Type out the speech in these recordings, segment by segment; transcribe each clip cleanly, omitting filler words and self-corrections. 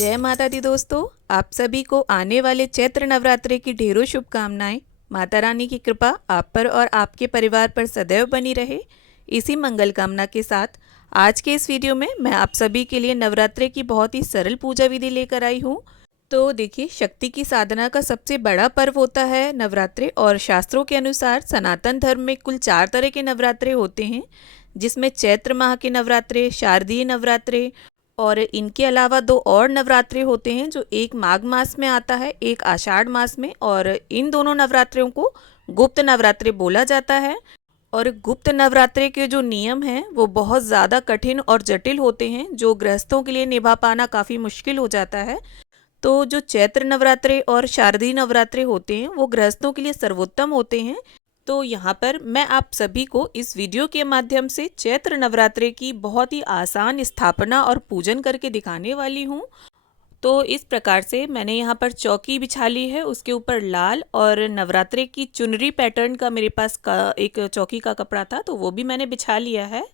जय माता दी दोस्तों, आप सभी को आने वाले चैत्र नवरात्रि की ढेरों शुभकामनाएं। माता रानी की कृपा आप पर और आपके परिवार पर सदैव बनी रहे। इसी मंगल कामना के साथ आज के इस वीडियो में मैं आप सभी के लिए नवरात्रि की बहुत ही सरल पूजा विधि लेकर आई हूँ। तो देखिए, शक्ति की साधना का सबसे बड़ा पर्व होता है नवरात्रि, और शास्त्रों के अनुसार सनातन धर्म में कुल 4 तरह के नवरात्रे होते हैं, जिसमें चैत्र माह के नवरात्रे, शारदीय नवरात्रे और इनके अलावा 2 और नवरात्रे होते हैं, जो एक माघ मास में आता है, एक आषाढ़ मास में। और इन दोनों नवरात्रों को गुप्त नवरात्रे बोला जाता है। और गुप्त नवरात्रे के जो नियम हैं वो बहुत ज़्यादा कठिन और जटिल होते हैं, जो गृहस्थों के लिए निभा पाना काफ़ी मुश्किल हो जाता है। तो जो चैत्र नवरात्रे और शारदीय नवरात्रे होते हैं वो गृहस्थों के लिए सर्वोत्तम होते हैं। तो यहाँ पर मैं आप सभी को इस वीडियो के माध्यम से चैत्र नवरात्रे की बहुत ही आसान स्थापना और पूजन करके दिखाने वाली हूँ। तो इस प्रकार से मैंने यहाँ पर चौकी बिछा ली है, उसके ऊपर लाल और नवरात्रे की चुनरी पैटर्न का मेरे पास एक चौकी का कपड़ा था, तो वो भी मैंने बिछा लिया है।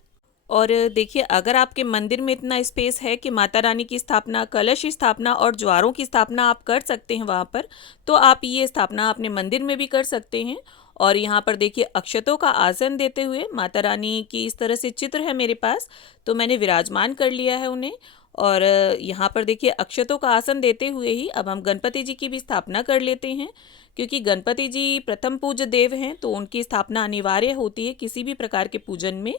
और देखिए, अगर आपके मंदिर में इतना स्पेस है कि माता रानी की स्थापना, कलश स्थापना और ज्वारों की स्थापना आप कर सकते हैं वहाँ पर, तो आप ये स्थापना अपने मंदिर में भी कर सकते हैं। और यहाँ पर देखिए, अक्षतों का आसन देते हुए माता रानी की इस तरह से चित्र है मेरे पास, तो मैंने विराजमान कर लिया है उन्हें। और यहाँ पर देखिए, अक्षतों का आसन देते हुए ही अब हम गणपति जी की भी स्थापना कर लेते हैं, क्योंकि गणपति जी प्रथम पूज्य देव हैं, तो उनकी स्थापना अनिवार्य होती है किसी भी प्रकार के पूजन में।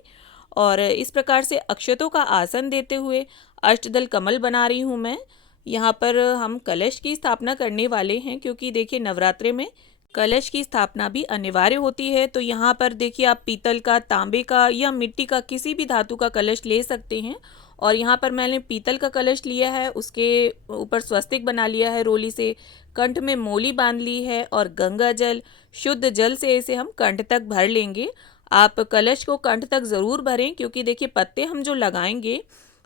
और इस प्रकार से अक्षतों का आसन देते हुए अष्टदल कमल बना रही हूँ मैं। यहाँ पर हम कलश की स्थापना करने वाले हैं, क्योंकि देखिए नवरात्रे में कलश की स्थापना भी अनिवार्य होती है। तो यहाँ पर देखिए, आप पीतल का, तांबे का या मिट्टी का किसी भी धातु का कलश ले सकते हैं। और यहाँ पर मैंने पीतल का कलश लिया है, उसके ऊपर स्वस्तिक बना लिया है रोली से, कंठ में मोली बांध ली है और गंगा जल, शुद्ध जल से इसे हम कंठ तक भर लेंगे। आप कलश को कंठ तक ज़रूर भरें, क्योंकि देखिए पत्ते हम जो लगाएंगे,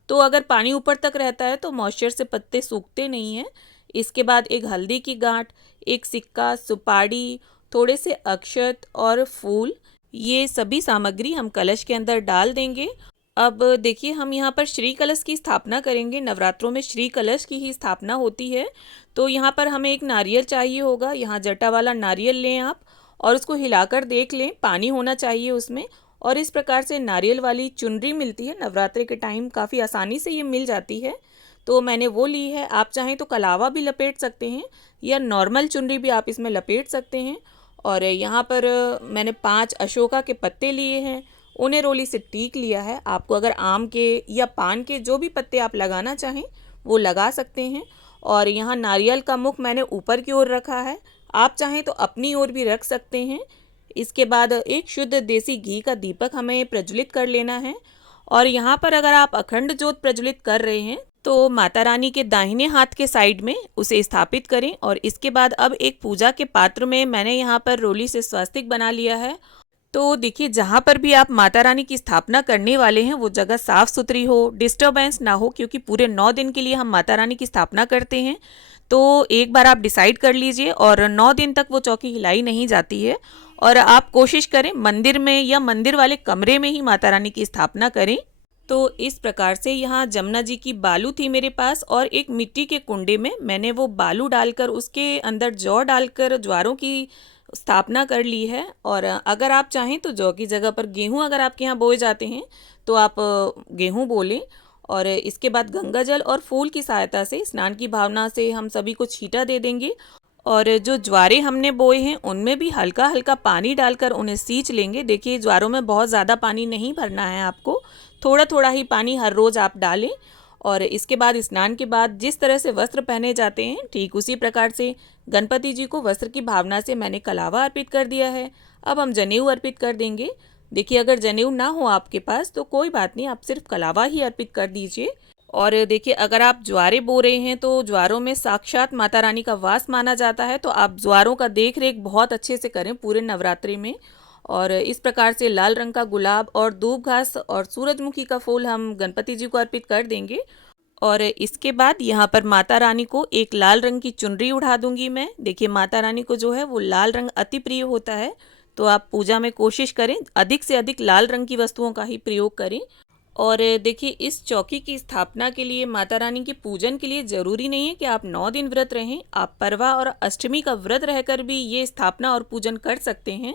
तो अगर पानी ऊपर तक रहता है तो मॉइस्चर से पत्ते सूखते नहीं हैं। इसके बाद एक हल्दी की गांठ, एक सिक्का, सुपारी, थोड़े से अक्षत और फूल, ये सभी सामग्री हम कलश के अंदर डाल देंगे। अब देखिए, हम यहाँ पर श्री कलश की स्थापना करेंगे। नवरात्रों में श्री कलश की ही स्थापना होती है। तो यहाँ पर हमें एक नारियल चाहिए होगा। यहाँ जटा वाला नारियल लें आप, और उसको हिलाकर देख लें, पानी होना चाहिए उसमें। और इस प्रकार से नारियल वाली चुनरी मिलती है नवरात्रि के टाइम, काफ़ी आसानी से ये मिल जाती है, तो मैंने वो ली है। आप चाहें तो कलावा भी लपेट सकते हैं, या नॉर्मल चुनरी भी आप इसमें लपेट सकते हैं। और यहाँ पर मैंने 5 अशोका के पत्ते लिए हैं, उन्हें रोली से टीक लिया है। आपको अगर आम के या पान के जो भी पत्ते आप लगाना चाहें वो लगा सकते हैं। और यहाँ नारियल का मुख मैंने ऊपर की ओर रखा है, आप चाहें तो अपनी ओर भी रख सकते हैं। इसके बाद एक शुद्ध देसी घी का दीपक हमें प्रज्वलित कर लेना है। और यहाँ पर अगर आप अखंड ज्योत प्रज्वलित कर रहे हैं तो माता रानी के दाहिने हाथ के साइड में उसे स्थापित करें। और इसके बाद अब एक पूजा के पात्र में मैंने यहाँ पर रोली से स्वास्तिक बना लिया है। तो देखिए, जहाँ पर भी आप माता रानी की स्थापना करने वाले हैं वो जगह साफ़ सुथरी हो, डिस्टर्बेंस ना हो, क्योंकि पूरे 9 दिन के लिए हम माता रानी की स्थापना करते हैं। तो एक बार आप डिसाइड कर लीजिए, और 9 दिन तक वो चौकी हिलाई नहीं जाती है। और आप कोशिश करें मंदिर में या मंदिर वाले कमरे में ही माता रानी की स्थापना करें। तो इस प्रकार से यहाँ जमुना जी की बालू थी मेरे पास, और एक मिट्टी के कुंडे में मैंने वो बालू डालकर उसके अंदर जौ डालकर ज्वारों की स्थापना कर ली है। और अगर आप चाहें तो जौ की जगह पर गेहूँ, अगर आपके यहाँ बोए जाते हैं तो आप गेहूँ बो लें। और इसके बाद गंगा जल और फूल की सहायता से, स्नान की भावना से हम सभी को छींटा दे देंगे। और जो ज्वारे हमने बोए हैं उनमें भी हल्का हल्का पानी डालकर उन्हें सींच लेंगे। देखिए, ज्वारों में बहुत ज़्यादा पानी नहीं भरना है आपको, थोड़ा थोड़ा ही पानी हर रोज़ आप डालें। और इसके बाद स्नान के बाद जिस तरह से वस्त्र पहने जाते हैं, ठीक उसी प्रकार से गणपति जी को वस्त्र की भावना से मैंने कलावा अर्पित कर दिया है। अब हम जनेऊ अर्पित कर देंगे। देखिए, अगर जनेऊ ना हो आपके पास तो कोई बात नहीं, आप सिर्फ कलावा ही अर्पित कर दीजिए। और देखिए, अगर आप ज्वारे बो रहे हैं तो ज्वारों में साक्षात माता रानी का वास माना जाता है, तो आप ज्वारों का देख रेख बहुत अच्छे से करें पूरे नवरात्रि में। और इस प्रकार से लाल रंग का गुलाब और दूब घास और सूरजमुखी का फूल हम गणपति जी को अर्पित कर देंगे। और इसके बाद यहाँ पर माता रानी को एक लाल रंग की चुनरी उड़ा दूंगी मैं। देखिए, माता रानी को जो है वो लाल रंग अति प्रिय होता है, तो आप पूजा में कोशिश करें अधिक से अधिक लाल रंग की वस्तुओं का ही प्रयोग करें। और देखिए, इस चौकी की स्थापना के लिए, माता रानी के पूजन के लिए ज़रूरी नहीं है कि आप 9 दिन व्रत रहें। आप परवा और अष्टमी का व्रत रहकर भी ये स्थापना और पूजन कर सकते हैं।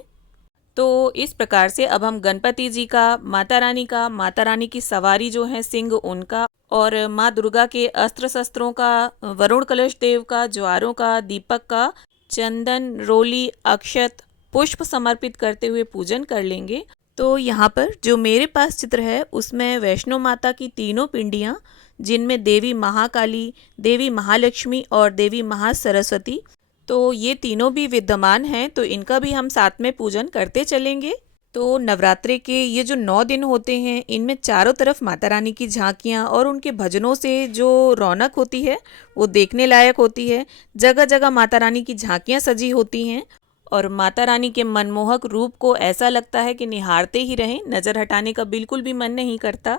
तो इस प्रकार से अब हम गणपति जी का, माता रानी की सवारी जो है सिंह उनका, और माँ दुर्गा के अस्त्र शस्त्रों का, वरुण कलश देव का, ज्वारों का, दीपक का, चंदन, रोली, अक्षत, पुष्प समर्पित करते हुए पूजन कर लेंगे। तो यहाँ पर जो मेरे पास चित्र है उसमें वैष्णो माता की तीनों पिंडियाँ, जिनमें देवी महाकाली, देवी महालक्ष्मी और देवी महासरस्वती, तो ये तीनों भी विद्यमान हैं। तो इनका भी हम साथ में पूजन करते चलेंगे। तो नवरात्रे के ये जो 9 दिन होते हैं, इनमें चारों तरफ माता रानी की झांकियाँ और उनके भजनों से जो रौनक होती है वो देखने लायक होती है। जगह जगह माता रानी की झांकियाँ सजी होती हैं और माता रानी के मनमोहक रूप को ऐसा लगता है कि निहारते ही रहें, नज़र हटाने का बिल्कुल भी मन नहीं करता।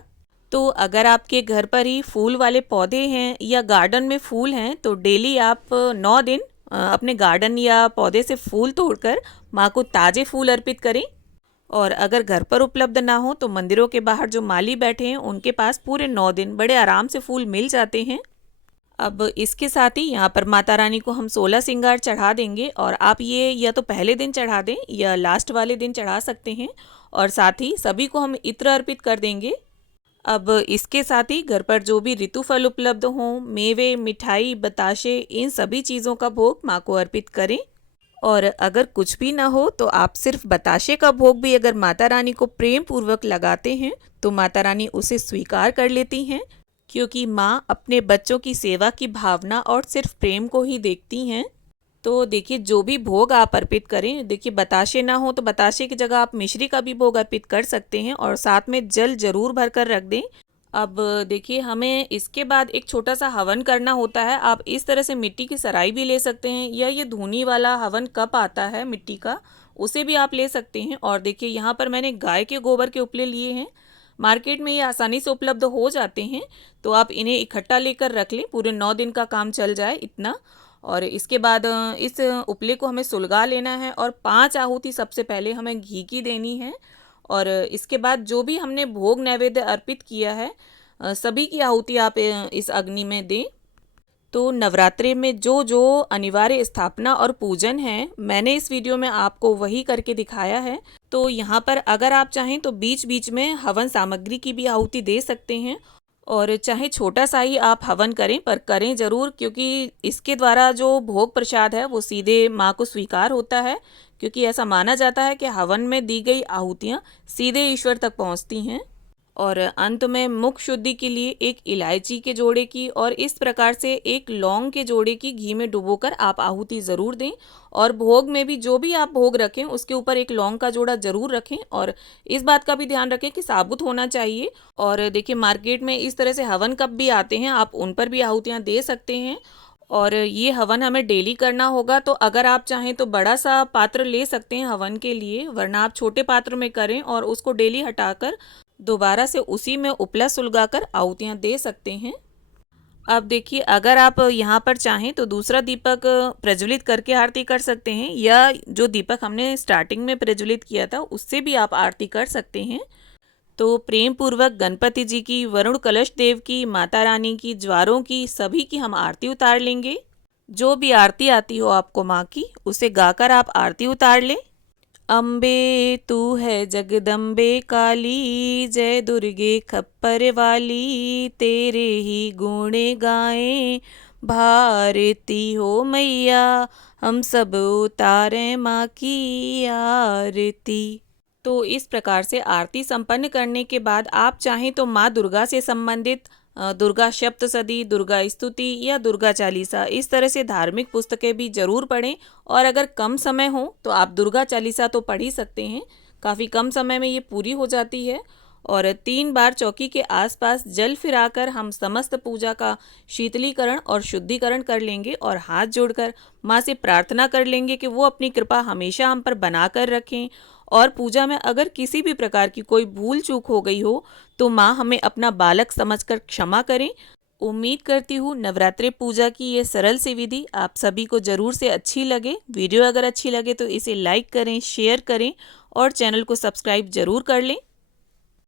तो अगर आपके घर पर ही फूल वाले पौधे हैं या गार्डन में फूल हैं, तो डेली आप 9 दिन अपने गार्डन या पौधे से फूल तोड़कर माँ को ताज़े फूल अर्पित करें। और अगर घर पर उपलब्ध ना हो तो मंदिरों के बाहर जो माली बैठे हैं उनके पास पूरे 9 दिन बड़े आराम से फूल मिल जाते हैं। अब इसके साथ ही यहाँ पर माता रानी को हम 16 श्रृंगार चढ़ा देंगे, और आप ये या तो पहले दिन चढ़ा दें या लास्ट वाले दिन चढ़ा सकते हैं। और साथ ही सभी को हम इत्र अर्पित कर देंगे। अब इसके साथ ही घर पर जो भी ऋतु फल उपलब्ध हों, मेवे, मिठाई, बताशे, इन सभी चीज़ों का भोग माँ को अर्पित करें। और अगर कुछ भी ना हो तो आप सिर्फ बताशे का भोग भी अगर माता रानी को प्रेम पूर्वक लगाते हैं तो माता रानी उसे स्वीकार कर लेती हैं, क्योंकि माँ अपने बच्चों की सेवा की भावना और सिर्फ प्रेम को ही देखती हैं। तो देखिए, जो भी भोग आप अर्पित करें, देखिए बताशे ना हो तो बताशे की जगह आप मिश्री का भी भोग अर्पित कर सकते हैं, और साथ में जल जरूर भर कर रख दें। अब देखिए, हमें इसके बाद एक छोटा सा हवन करना होता है। आप इस तरह से मिट्टी की सराई भी ले सकते हैं, या ये धूनी वाला हवन कप आता है मिट्टी का, उसे भी आप ले सकते हैं। और देखिए, यहाँ पर मैंने गाय के गोबर के उपले लिए हैं। मार्केट में ये आसानी से उपलब्ध हो जाते हैं, तो आप इन्हें इकट्ठा लेकर रख लें, पूरे 9 दिन का काम चल जाए इतना। और इसके बाद इस उपले को हमें सुलगा लेना है, और 5 आहुति सबसे पहले हमें घी की देनी है। और इसके बाद जो भी हमने भोग नैवेद्य अर्पित किया है, सभी की आहुति आप इस अग्नि में दें। तो नवरात्रे में जो जो अनिवार्य स्थापना और पूजन है, मैंने इस वीडियो में आपको वही करके दिखाया है। तो यहाँ पर अगर आप चाहें तो बीच बीच में हवन सामग्री की भी आहुति दे सकते हैं, और चाहे छोटा सा ही आप हवन करें, पर करें ज़रूर, क्योंकि इसके द्वारा जो भोग प्रसाद है वो सीधे माँ को स्वीकार होता है। क्योंकि ऐसा माना जाता है कि हवन में दी गई आहुतियाँ सीधे ईश्वर तक पहुँचती हैं। और अंत में मुख शुद्धि के लिए एक इलायची के जोड़े की और इस प्रकार से एक लौंग के जोड़े की घी में डुबोकर आप आहुति ज़रूर दें। और भोग में भी जो भी आप भोग रखें उसके ऊपर एक लौंग का जोड़ा ज़रूर रखें, और इस बात का भी ध्यान रखें कि साबुत होना चाहिए। और देखिए, मार्केट में इस तरह से हवन कप भी आते हैं, आप उन पर भी आहुतियाँ दे सकते हैं। और ये हवन हमें डेली करना होगा, तो अगर आप चाहें तो बड़ा सा पात्र ले सकते हैं हवन के लिए, वरना आप छोटे पात्र में करें और उसको डेली हटाकर दोबारा से उसी में उपला सुलगाकर आहुतियाँ दे सकते हैं। अब देखिए, अगर आप यहाँ पर चाहें तो दूसरा दीपक प्रज्वलित करके आरती कर सकते हैं, या जो दीपक हमने स्टार्टिंग में प्रज्वलित किया था उससे भी आप आरती कर सकते हैं। तो प्रेम पूर्वक गणपति जी की, वरुण कलश देव की, माता रानी की, ज्वारों की, सभी की हम आरती उतार लेंगे। जो भी आरती आती हो आपको माँ की, उसे गाकर आप आरती उतार लें। अम्बे तू है जगदम्बे काली, जय दुर्गे खप्पर वाली, तेरे ही गुण गाएं भारती हो मैया, हम सब उतारें माँ की आरती। तो इस प्रकार से आरती संपन्न करने के बाद आप चाहें तो माँ दुर्गा से संबंधित दुर्गा सप्तशती, दुर्गा स्तुति या दुर्गा चालीसा, इस तरह से धार्मिक पुस्तकें भी ज़रूर पढ़ें। और अगर कम समय हो तो आप दुर्गा चालीसा तो पढ़ ही सकते हैं, काफ़ी कम समय में ये पूरी हो जाती है। और 3 बार चौकी के आसपास जल फिराकर हम समस्त पूजा का शीतलीकरण और शुद्धिकरण कर लेंगे, और हाथ जोड़कर माँ से प्रार्थना कर लेंगे कि वो अपनी कृपा हमेशा हम पर बना कर रखें। और पूजा में अगर किसी भी प्रकार की कोई भूल चूक हो गई हो तो माँ हमें अपना बालक समझकर क्षमा करें। उम्मीद करती हूँ नवरात्रि पूजा की ये सरल सी विधि आप सभी को ज़रूर से अच्छी लगे। वीडियो अगर अच्छी लगे तो इसे लाइक करें, शेयर करें और चैनल को सब्सक्राइब ज़रूर कर लें।